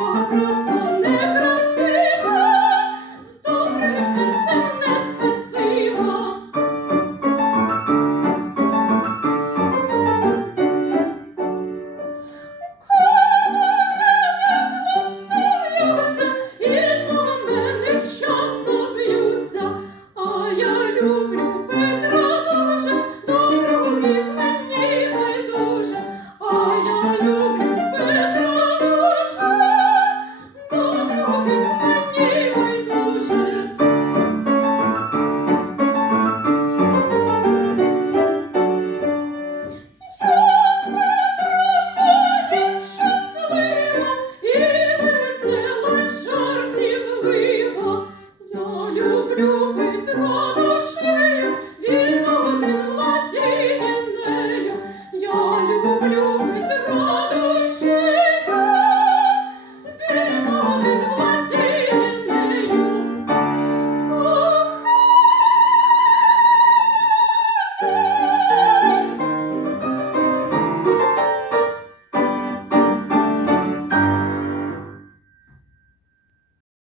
Бог люблю.